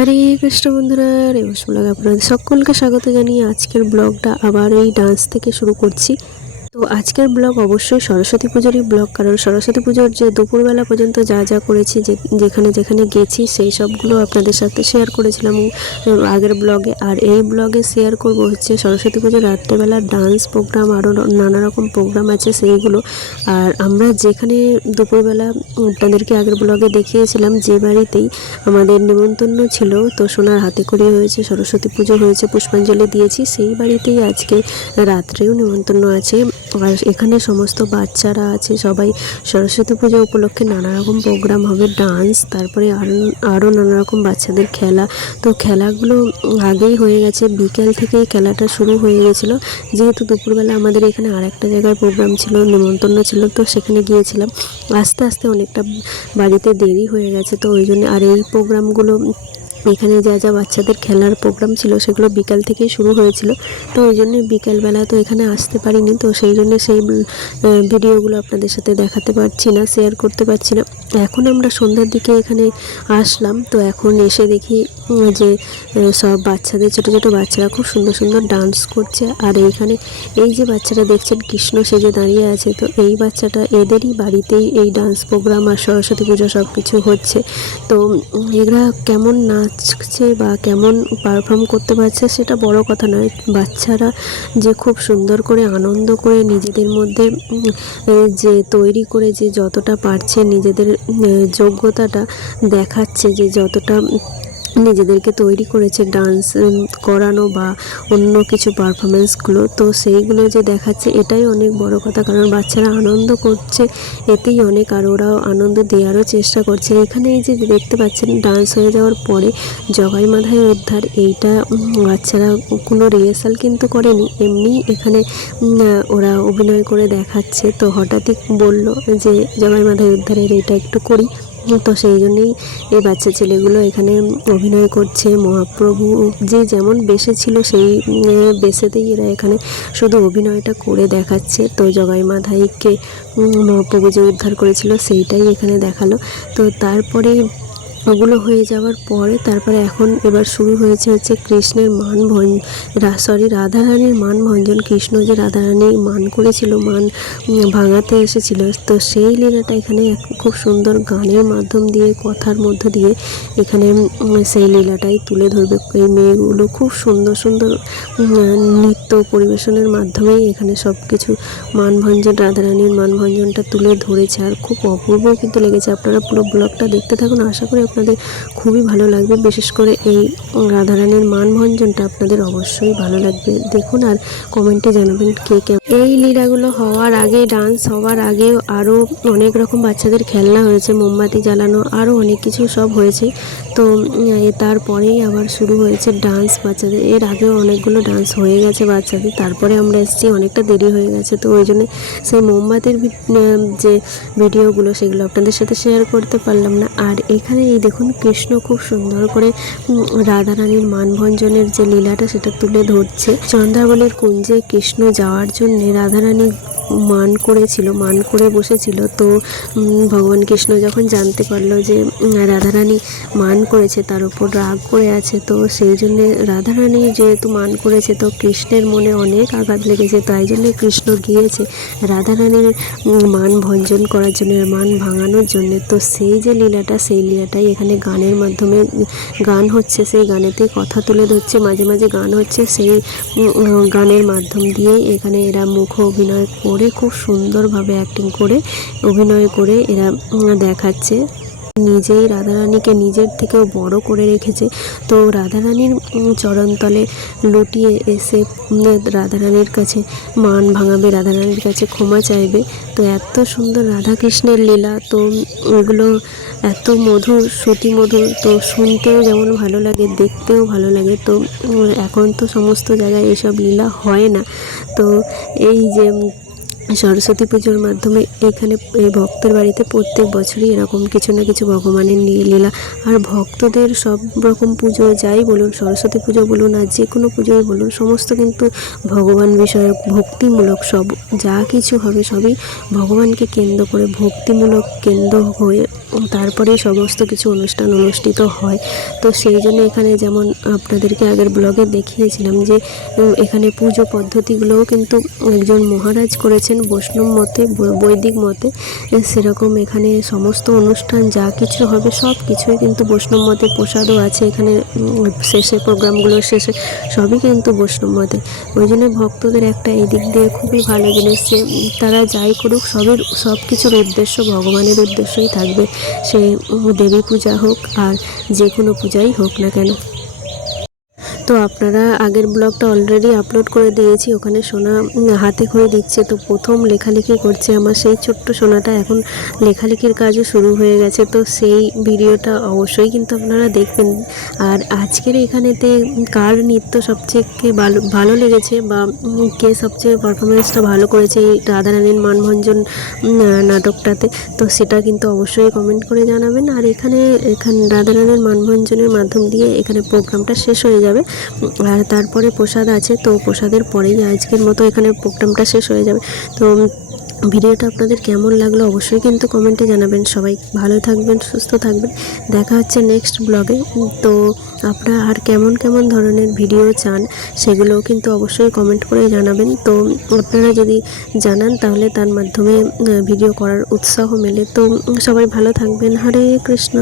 হরে কৃষ্ণ বন্ধুরা, রেবস ব্লগ আপনাদের সকলকে স্বাগত জানিয়ে আজকের ব্লগটা আবার এই ডান্স থেকে শুরু করছি। তো আজকের ব্লগ অবশ্যই সরস্বতী পুজোরই ব্লগ, কারণ সরস্বতী পুজোর যে দুপুরবেলা পর্যন্ত যা যা করেছি, যেখানে যেখানে গেছি সেই সবগুলো আপনাদের সাথে শেয়ার করেছিলাম আগের ব্লগে। আর এই ব্লগে শেয়ার করব হচ্ছে সরস্বতী পুজোর রাত্রেবেলা ডান্স প্রোগ্রাম, আরও নানা রকম প্রোগ্রাম আছে সেইগুলো। আর আমরা যেখানে দুপুরবেলা আপনাদেরকে আগের ব্লগে দেখিয়েছিলাম যে বাড়িতেই আমাদের নিমন্ত্রণ ছিল, তো সোনার হাতে করে হয়েছে, সরস্বতী পুজো হয়েছে, পুষ্পাঞ্জলি দিয়েছি, সেই বাড়িতেই আজকে রাত্রেও নিমন্ত্রণ আছে। আর এখানে সমস্ত বাচ্চারা আছে, সবাই সরস্বতী পুজো উপলক্ষে নানা রকম প্রোগ্রাম হবে, ডান্স, তারপরে আরও নানা রকম বাচ্চাদের খেলা। তো খেলাগুলো আগেই হয়ে গেছে, বিকেল থেকেই খেলাটা শুরু হয়ে গেছিলো, যেহেতু দুপুরবেলা আমাদের এখানে আর একটা জায়গায় প্রোগ্রাম ছিল, নিমন্ত্রণ ছিল, তো সেখানে গিয়েছিলাম। আস্তে আস্তে অনেকটা বাড়িতে দেরি হয়ে গেছে, তো ওই জন্য আর এই প্রোগ্রামগুলো এখানে যা যা বাচ্চাদের খেলার প্রোগ্রাম ছিল সেগুলো বিকাল থেকেই শুরু হয়েছিল। তো ওই জন্য বিকালবেলা তো এখানে আসতে পারিনি, তো সেই জন্য সেই ভিডিওগুলো আপনাদের সাথে দেখাতে পারছি না, শেয়ার করতে পারছি না। এখন আমরা সন্ধ্যার দিকে এখানে আসলাম, তো এখন এসে দেখি যে সব বাচ্চাদের, ছোটো ছোটো বাচ্চারা খুব সুন্দর সুন্দর ডান্স করছে। আর এইখানে এই যে বাচ্চাটা দেখছেন কৃষ্ণ সেজে দাঁড়িয়ে আছে, তো এই বাচ্চাটা এদেরই বাড়িতেই এই ডান্স প্রোগ্রাম আর সরস্বতী পুজো সব কিছু হচ্ছে। তো এরা কেমন নাচছে বা কেমন পারফর্ম করতে পারছে সেটা বড় কথা নয়, বাচ্চারা যে খুব সুন্দর করে আনন্দ করে নিজেদের মধ্যে যে তৈরি করে যে যতটা পারছে নিজেদের যোগ্যতাটা দেখাচ্ছে, যে যতটা নিজেদেরকে তৈরি করেছে ডান্স করানো বা অন্য কিছু পারফরমেন্সগুলো, তো সেইগুলো যে দেখাচ্ছে এটাই অনেক বড় কথা, কারণ বাচ্চারা আনন্দ করছে এতেই অনেক, আর ওরাও আনন্দ দেওয়ারও চেষ্টা করছে। এখানে এই যে দেখতে পাচ্ছেন ডান্স হয়ে যাওয়ার পরে জগাই মাথায় উদ্ধার, এইটা বাচ্চারা কোনো রিহার্সাল কিন্তু করেনি, এমনি এখানে ওরা অভিনয় করে দেখাচ্ছে। তো হঠাৎই বলল যে জগাই মাথায় উদ্ধারের এইটা একটু করি, তো সেই জন্যেই এই বাচ্চা ছেলেগুলো এখানে অভিনয় করছে। মহাপ্রভু যে যেমন বেশে ছিল সেই বেশেতেই এরা এখানে শুধু অভিনয়টা করে দেখাচ্ছে। তো জগাই মাথাইকে মহাপ্রভু যে উদ্ধার করেছিল সেইটাই এখানে দেখালো। তো তারপরে ওগুলো হয়ে যাওয়ার পরে তারপরে এখন এবার শুরু হয়েছে হচ্ছে কৃষ্ণের রাধারানীর মান ভঞ্জন। কৃষ্ণ যে রাধারানীর মান করেছিল, মান ভাঙাতে এসেছিল, তো সেই লীলাটা এখানে খুব সুন্দর গানের মাধ্যম দিয়ে, কথার মধ্য দিয়ে এখানে সেই লীলাটাই তুলে ধরবে। এই মেয়েগুলো খুব সুন্দর সুন্দর নৃত্য পরিবেশনের মাধ্যমেই এখানে সব কিছু মানভঞ্জন, রাধারানীর মানভঞ্জনটা তুলে ধরেছে। আর খুব অপূর্ব কিন্তু লেগেছে। আপনারা পুরো ব্লগটা দেখতে থাকুন, আশা করি আপনাদের খুবই ভালো লাগবে। বিশেষ করে এই রাধারানীর মানভঞ্জনটা আপনাদের অবশ্যই ভালো লাগবে, দেখুন আর কমেন্টে জানাবেন কে কে। এই লীলাগুলো হওয়ার আগে, ডান্স হওয়ার আগেও আরও অনেক রকম বাচ্চাদের খেলনা হয়েছে, মোমবাতি জ্বালানো, আরও অনেক কিছু সব হয়েছে। তো তারপরেই আবার শুরু হয়েছে ডান্স বাচ্চাদের। এর আগেও অনেকগুলো ডান্স হয়ে গেছে বাচ্চাদের, তারপরে আমরা এসেছি, অনেকটা দেরি হয়ে গেছে, তো ওই জন্য সেই মোমবাতির যে ভিডিওগুলো সেগুলো আপনাদের সাথে শেয়ার করতে পারলাম না। আর এখানে এই দেখুন কৃষ্ণ খুব সুন্দর করে রাধারানীর মানভঞ্জনের যে লীলাটা সেটা তুলে ধরছে। চন্দ্রাবলীর কুঞ্জে কৃষ্ণ যাওয়ার জন্যে রাধারানী মান করেছিল, মান করে বসেছিল। তো ভগবান কৃষ্ণ যখন জানতে পারলো যে রাধারানী মান করেছে, তার উপর রাগ করে আছে, তো সেই জন্যে রাধারানী যেহেতু মান করেছে, তো কৃষ্ণের মনে অনেক আঘাত লেগেছে, তাই জন্যে কৃষ্ণ গিয়েছে রাধারানীর মান ভঞ্জন করার জন্য, মান ভাঙানোর জন্য। তো সেই যে লীলাটা, সেই লীলাটাই এখানে গানের মাধ্যমে গান হচ্ছে, সেই গানেতেই কথা তুলে ধরছে, মাঝে মাঝে গান হচ্ছে, সেই গানের মাধ্যম দিয়েই এখানে এরা মুখ অভিনয় করে খুব সুন্দরভাবে অ্যাক্টিং করে অভিনয় করে এরা দেখাচ্ছে। নিজেই রাধারানীকে নিজের থেকেও বড় করে রেখেছে। তো রাধারানীর চরণতলে লুটিয়ে এসে রাধারানীর কাছে মান ভাঙাবে, রাধারানীর কাছে ক্ষমা চাইবে। তো এত সুন্দর রাধাকৃষ্ণের লীলা, তো ওগুলো এত মধুর, শ্রুতি মধুর, তো শুনতেও যেমন ভালো লাগে, দেখতেও ভালো লাগে। তো এখন তো সমস্ত জায়গায় এসব লীলা হয় না। তো এই যে সরস্বতী পুজোর মাধ্যমে এখানে এই ভক্তের বাড়িতে প্রত্যেক বছরই এরকম কিছু না কিছু ভগবানের লীলা। আর ভক্তদের সব রকম পুজো যাই বলুন, সরস্বতী পুজো বলুন আর যে কোনো পুজোই বলুন, সমস্ত কিন্তু ভগবান বিষয়ক ভক্তিমূলক। সব যা কিছু হবে সবই ভগবানকে কেন্দ্র করে ভক্তিমূলক কেন্দ্র হয়ে তারপরে সমস্ত কিছু অনুষ্ঠান অনুষ্ঠিত হয়। তো সেই জন্য এখানে যেমন আপনাদেরকে আগের ব্লগে দেখিয়েছিলাম যে এখানে পুজো পদ্ধতিগুলোও কিন্তু একজন মহারাজ করেছেন বৈষ্ণব মতে, বৈদিক মতে। সেরকম এখানে সমস্ত অনুষ্ঠান যা কিছু হবে সব কিছুই কিন্তু বৈষ্ণব মতে। প্রসাদও আছে এখানে, শেষে প্রোগ্রামগুলোর শেষে সবই কিন্তু বৈষ্ণব মতে। ওই জন্য ভক্তদের একটা এই দিক দিয়ে খুবই ভালো জিনিস যে তারা যাই করুক সব কিছুর উদ্দেশ্য ভগবানের উদ্দেশ্যই থাকবে, সে দেবী পূজা হোক আর যে কোনো পূজাই হোক না কেন। তো আপনারা আগের ব্লগটা অলরেডি আপলোড করে দিয়েছি, ওখানে সোনা হাতে খড়ি দিচ্ছে। তো প্রথম লেখালেখি করছে আমার সেই ছোট্ট সোনাটা, এখন লেখালেখির কাজও শুরু হয়ে গেছে। তো সেই ভিডিওটা অবশ্যই কিন্তু আপনারা দেখবেন। আর আজকের এখানেতে কার নৃত্য সবচেয়ে ভালো লেগেছে বা কে সবচেয়ে পারফরমেন্সটা ভালো করেছে এই রাধারানীর মানভঞ্জন নাটকটাতে, তো সেটা কিন্তু অবশ্যই কমেন্ট করে জানাবেন। আর এখানে রাধারানীর মানভঞ্জনের মাধ্যম দিয়ে এখানে প্রোগ্রামটা শেষ হয়ে যাবে। আর তারপরে প্রসাদ আছে, তো প্রসাদের পরেই আজকের মতো এখানে প্রোগ্রামটা শেষ হয়ে যাবে। তো ভিডিওটা আপনাদের কেমন লাগলো অবশ্যই কিন্তু কমেন্টে জানাবেন। সবাই ভালো থাকবেন, সুস্থ থাকবেন, দেখা হচ্ছে নেক্সট ব্লগে। তো আপনারা আর কেমন কেমন ধরনের ভিডিও চান সেগুলোও কিন্তু অবশ্যই কমেন্ট করে জানাবেন। তো আপনারা যদি জানান তাহলে তার মাধ্যমে ভিডিও করার উৎসাহ মেলে। তো সবাই ভালো থাকবেন। হরে কৃষ্ণ।